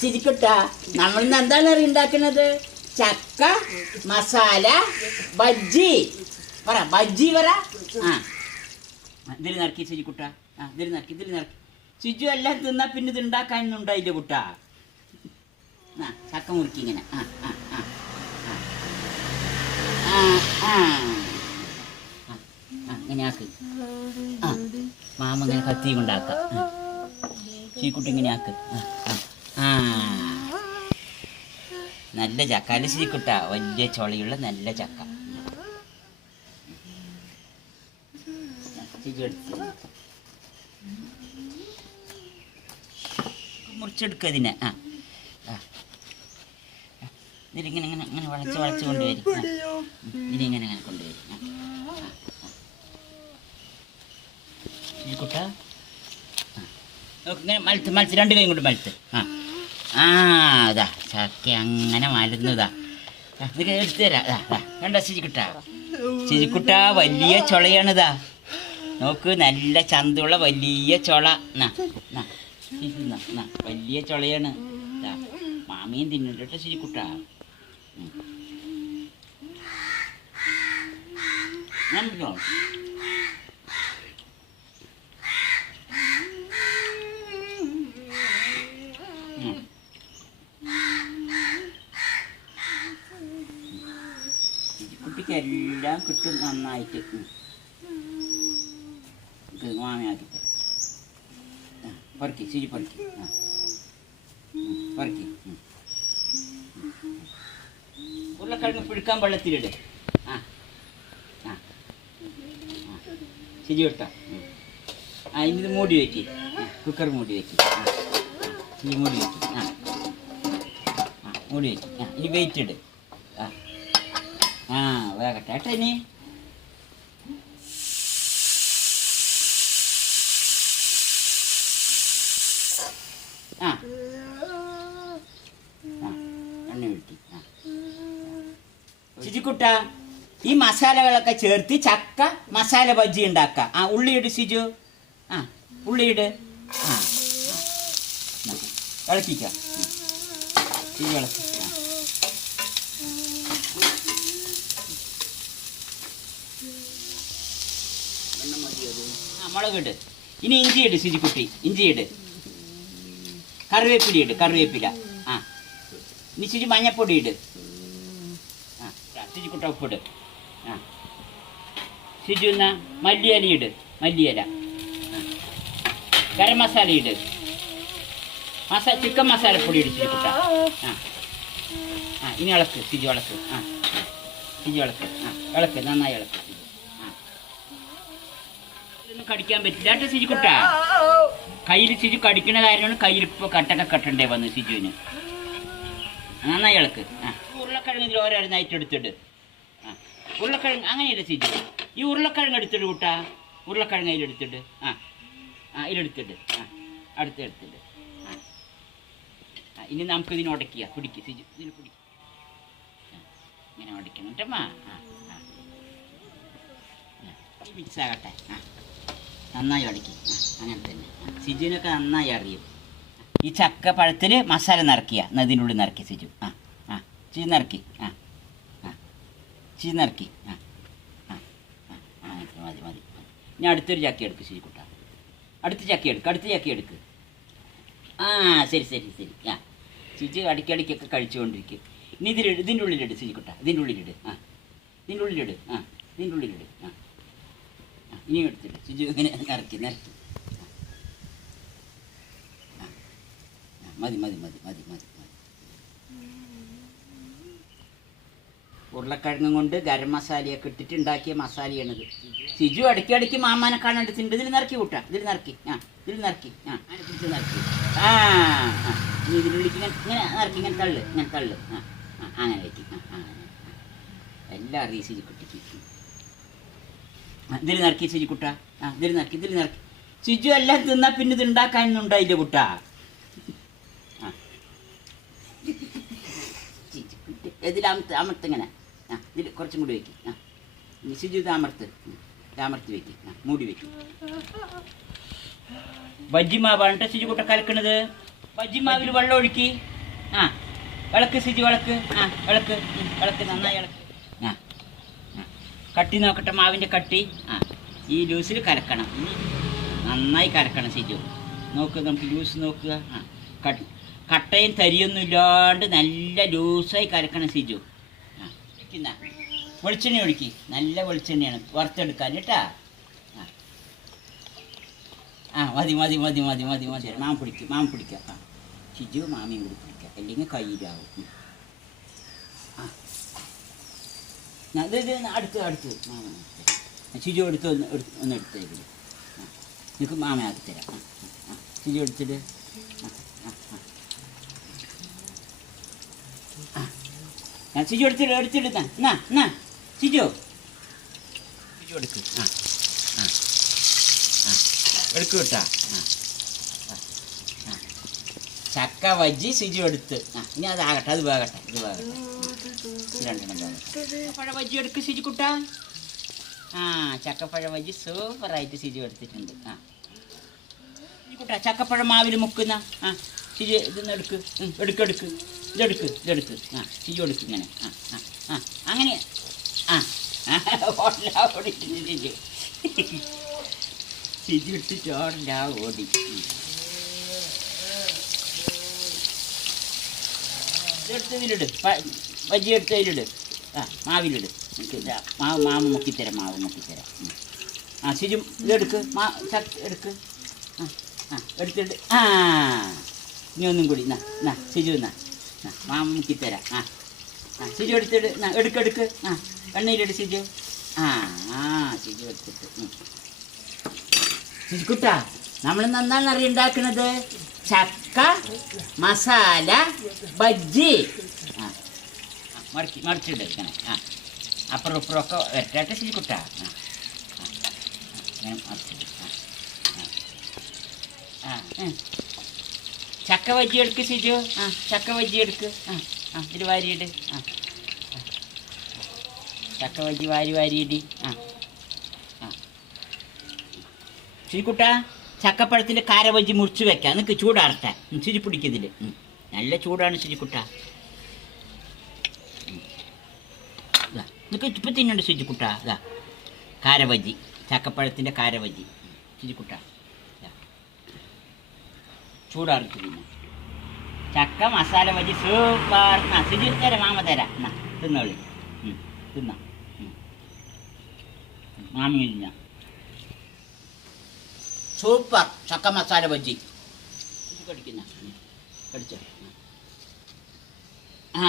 ചിരിക്കുട്ട, നമ്മളിന്ന് എന്താണ് ഉണ്ടാക്കുന്നത്? ചക്ക മസാല ബജ്ജി. പറ ബജ്ജി പറ. ആ ഇതിൽ നിറക്കി ചിരിക്കുട്ട. ആ ഇതിൽ നിറക്കി, ഇതിൽ നിറക്കി. ചിജു എല്ലാം തിന്നാ പിന്നെ ഇത് ഉണ്ടാക്കാനൊന്നും ഉണ്ടായില്ല കുട്ട. ആ ചക്ക മുറുക്കി ഇങ്ങനെ. ആ ആ ആ ആ ആ ഇങ്ങനെ ആക്ക്. ആ മാമ ഇങ്ങനെ കത്തി കൊണ്ടാക്കാം. ചീക്കുട്ടി ഇങ്ങനെ ആക്ക്. ആ നല്ല ചക്ക അല്ല ചീക്കുട്ട, വലിയ ചൊളയുള്ള നല്ല ചക്ക. മുറിച്ചെടുക്കുക ഇതിനെ. ആ ഇതിലിങ്ങനെ ഇങ്ങനെ ഇങ്ങനെ വളച്ച് വളച്ച് കൊണ്ടുവരും. ഇതിനിങ്ങനെ ഇങ്ങനെ കൊണ്ടുവരും. ചീക്കുട്ട ഇങ്ങനെ മലത്ത് മലത്ത് രണ്ട് കൈയും കൊണ്ട് മലത്ത്. ആ ആ അതാ ചക്ക അങ്ങനെ മരുന്നതാ. ഇത് എടുത്തു തരാം. കണ്ട ചിരിക്കുട്ട, ചിരിക്കുട്ട വലിയ ചുളയാണിതാ. നോക്ക്, നല്ല ചന്തമുള്ള വലിയ ചുള. വലിയ ചുളയാണ്. മാമിയും തിന്നിട്ടോ ചിരിക്കുട്ട. കണ്ടോ? കുട്ടിക്ക് എല്ലാം കിട്ടും നന്നായിട്ട്. മാമയാക്കി പറക്കി ചിരി പറക്കി. പറക്കി ഉരുളക്കിഴങ്ങ് പിഴുക്കാൻ വെള്ളത്തിലിട്. ആ ആ ചിരി വിട്ടോ. ആ ഇനി മൂടി വയ്ക്ക്. കുക്കർ മൂടി വയ്ക്ക്. ഇനി മൂടി വയ്ക്ക്. ആ ആ മൂടി വയ്ക്ക്. ആ ഇനി വെയിറ്റ് ഇട്. ആ ആ വേഗട്ടെ ഏട്ടാ. ഇനി ആ ആ എണ്ണ വെട്ടി. ആ ശിജുക്കുട്ട, ഈ മസാലകളൊക്കെ ചേർത്ത് ചക്ക മസാല ബജ്ജി ഉണ്ടാക്കാം. ആ ഉള്ളിയിട് ശിജു. ആ ഉള്ളിയിട്. ആ ഇളക്കിക്കാം. ശിജു ഇളക്കി. ആ മുളകിട്. ഇനി ഇഞ്ചി ഇട് ശിജുക്കുട്ടി. ഇഞ്ചി ഇട്. കറിവേപ്പില ഇട്. കറിവേപ്പില. ആ ഇനി ശിജു മഞ്ഞപ്പൊടി ഇട്. ആ ശിജുക്കുട്ട ഉപ്പിട്. ആ ശിജു എന്നാ മല്ലിയില ഇട്. മല്ലിയില. ആ ഗരം മസാല ഇട്. ചിക്കൻ മസാലപ്പൊടി ഇട് ശിജുക്കുട്ട. ആ ആ ഇനി ഇളക്ക് ശിജു. ഇളക്ക്. ആ ശിജു ഇളക്ക്. ആ ഇളക്ക്, നന്നായി ഇളക്ക്. ആ ഇതൊന്നും കടിക്കാൻ പറ്റില്ല കേട്ടോ ശിജുക്കുട്ട. കയ്യിൽ ശിജു കടിക്കുന്ന കാര്യമാണ് കയ്യിൽ ഇപ്പോൾ കട്ടൊക്കെ കെട്ടണ്ടേ വന്ന് ശിജുവിന്. നന്നായി ഇളക്ക്. ആ ഉരുളക്കിഴങ്ങ് ഇതിൽ ഓരോന്നായിട്ട് എടുത്തിട്. ആ ഉരുളക്കിഴങ്ങ് അങ്ങനെയല്ല ശിജു. ഈ ഉരുളക്കിഴങ്ങ് എടുത്തിട്ട് കൂട്ടാ. ഉരുളക്കിഴങ്ങ് അതിലെടുത്തിട്ട്. ആ ആ ഇതിലെടുത്തിട്ട്. ആ അടുത്തെടുത്തിട്ട്. ആ ആ ഇനി നമുക്ക് ഇതിന് ഉടക്കുക. പിടിക്കുക ശിജു. ഇതിന് പിടിക്കുക. ഇങ്ങനെ ഉടയ്ക്കണം കേട്ടമ്മ. ആ ആ മിക്സ് ആകട്ടെ. ആ നന്നായി ഉടക്കി. അങ്ങനെ തന്നെ. സിജുവിനൊക്കെ നന്നായി അറിയും. ഈ ചക്ക പഴത്തിൽ മസാല നിറക്കിയ നദിനുള്ളിൽ നിറക്കി സിജു. ആ ആ ചിജു നിറക്കി. ആ ആ ചിജു നിറക്കി. ആ ആ ആ മതി മതി. ഇനി അടുത്തൊരു ചക്ക എടുക്ക് ശരിക്കൂട്ട. അടുത്ത ചക്ക എടുക്ക്. അടുത്ത ചക്ക എടുക്ക്. ആ ശരി ശരി ശരി. ആ ചിജു അടിക്കടിക്കൊക്കെ കഴിച്ചുകൊണ്ടിരിക്കും. ഇനി ഇതിൻ്റെ ഉള്ളിലിട് ശരിക്കൂട്ട. ഇതിൻ്റെ ഉള്ളിലിട്. ആ ഇതിൻ്റെ ഉള്ളിലിട്. ആ ഇതിൻ്റെ ഉള്ളിലിട്. ആ ഇനി എടുത്തിട്ട് ചിജു ഇങ്ങനെ നിറക്കി നിറക്കി. മതി മതി മതി മതി മതി മതി. ഉരുളക്കിഴങ്ങും കൊണ്ട് ഗരം മസാലയൊക്കെ ഇട്ടിട്ട് ഉണ്ടാക്കിയ മസാലയാണിത്. സിജു ഇടയ്ക്കിടയ്ക്ക് മാമാനെ കാണേണ്ടതുണ്ട്. ഇതിൽ നിറക്കി കൂട്ടാ. ഇതിൽ നിറക്കി. ആ ഇതിൽ നിറക്കി. ആ അതിനെ പിടിച്ച് നിറക്കി. ആ ആ ഇനി ഇതിനുള്ളിലേക്ക് ഇങ്ങനെ ഇങ്ങനെ നിറക്കി. ഇങ്ങനെ തള്ളു. ഇങ്ങനെ തള്ളു. ആ ആ അങ്ങനെ വയ്ക്കും. ആ ആ എല്ലാം അറിയും സിജു കുട്ടിക്ക്. ഇതിൽ നിറക്കി സിജു കുട്ട. ആ ഇതിൽ നിറക്കി. ഇതിൽ നിറക്കി. സിജു എല്ലാം തിന്നാൽ പിന്നെ ഇത് ഉണ്ടാക്കാനൊന്നും ഉണ്ടായില്ല കുട്ട. ഇതിൽ അമർത്തിങ്ങനെ. ആ ഇതിൽ കുറച്ചും കൂടി വയ്ക്കും. ആ സിജു ഇത് അമർത്ത്. അമർത്തി വയ്ക്കും. ആ മൂടി വയ്ക്കും. ബജ്ജി മാവാണ് സിജു കുട്ട കലക്കണത്. ബജ്ജിമാവിൽ വെള്ളം ഒഴുക്കി. ആ വിളക്ക് സിജി, വിളക്ക്. ആ വിളക്ക്, വിളക്ക് നന്നായി ഇളക്ക്. ആ ആ കട്ടി നോക്കട്ടെ, മാവിൻ്റെ കട്ടി. ആ ഈ ലൂസിൽ കലക്കണം. നന്നായി കലക്കണം സിജു. നോക്ക്, നമുക്ക് ലൂസ് നോക്കുക. ആ കട്ടയും തരിയൊന്നും ഇല്ലാണ്ട് നല്ല ലൂസായി കലക്കണം സിജു. ആ ഒഴിക്കുന്ന വെളിച്ചെണ്ണ ഒഴുക്കി. നല്ല വെളിച്ചെണ്ണയാണ് വറുത്തെടുക്കാൻ കേട്ടാ. ആ മതി മതി മതി മതി മതി മതി. മാമ പിടിക്കാം. ആ സിജു മാമിയും കൂടി പിടിക്കാം, അല്ലെങ്കിൽ കയ്യിലാവും. ആ ഇത് അടുത്ത് മാമ സിജു എടുത്ത് ഒന്ന് എടുത്ത് തരില്ല. ആ നിനക്ക് മാമ ആക്കി തരാം. ആ സിജു എടുത്തിട്ട്. ആ സിജു എടുത്തിട്ട് എന്നാ സിജു എടുക്ക്. ആ ആ ആ എടുക്ക് കേട്ടാ. ആ ചക്ക വജ്ജി സിജു എടുത്ത്. ആ ഇനി അതാകട്ടെ, ഇത് വേകട്ടെ. രണ്ടെണ്ണം വേകട്ടെ. പഴ വജ്ജി എടുക്ക് സിജു കുട്ടാ. ആ ചക്കപ്പഴ വജ്ജി സൂപ്പറായിട്ട് സിജു എടുത്തിട്ടുണ്ട്. ആ സിജു കുട്ടാ ചക്കപ്പഴം മാവിൽ മുക്കുന്ന. ആ സിജു ഇതൊന്ന് എടുക്ക്. എടുക്ക് ഇതെടുക്ക്. ആ സിജു എടുക്ക് ഇങ്ങനെ. ആ ആ ആ അങ്ങനെ. ആ ഓടിട്ടില്ല സിജു. സിജു ഇട്ട് ചോറില്ല ഓടി. ഇതെടുത്തതിലിട്, വജ്ജി എടുത്തതിലിട്. ആ മാവിലിട്. മാവ് മുക്കിത്തരാം. ആ സിജു ഇതെടുക്ക്. എടുക്ക്. ആ എടുത്തിട്ട്. ആ ഇനി ഒന്നും കൂടി. സിജു മാമ മുക്കിത്തരാം. ആ സിജു എടുത്തിട്ട്. എടുക്ക്. ആ എണ്ണയിലിട് സിജു. ആ സിജു എടുത്തിട്ട്. സിജു കുട്ടാ, നമ്മൾ നന്നാണെന്നറിയ ഉണ്ടാക്കുന്നത് ചക്ക മസാല ബജ്ജി. ആ മറിച്ചിട്ടെടുക്കണം. ആ അപ്പുറം ഇപ്പുറമൊക്കെ വരട്ടെ സിജു കുട്ടാ. മറിച്ചിട്ട്. ആ ചക്ക ബജ്ജി എടുക്ക് സിജു. ആ ചക്ക ബജ്ജി എടുക്ക്. ആ ഇത് വാരിയിട്. ആ ചക്ക ബജ്ജി വാരിയിടി. ആ ആ സിജുക്കുട്ടാ, ചക്കപ്പഴത്തിൻ്റെ കാര ബജ്ജി മുറിച്ച് വെക്കാം. നിനക്ക് ചൂടാറട്ടെ. സിജു പിടിക്കതിൽ നല്ല ചൂടാണ് സിജുക്കുട്ടാ. നിനക്ക് ഇപ്പം തിന്നുണ്ട് സിജുക്കുട്ടാ. ഇതാ കാര ബജ്ജി, ചക്കപ്പഴത്തിൻ്റെ കാര ബജ്ജി സിജുക്കുട്ടാ. ചൂടാറിട്ട് പിന്നെ ചക്ക മസാല ബജ്ജി സൂപ്പർ. സിജു തരാം, മാമ തരാം. തിന്നോളി. തിന്നാം. മാമിയില്ല. സൂപ്പർ ചക്ക മസാല ബജ്ജി. കടിക്കുന്ന കടിച്ചോ. ആ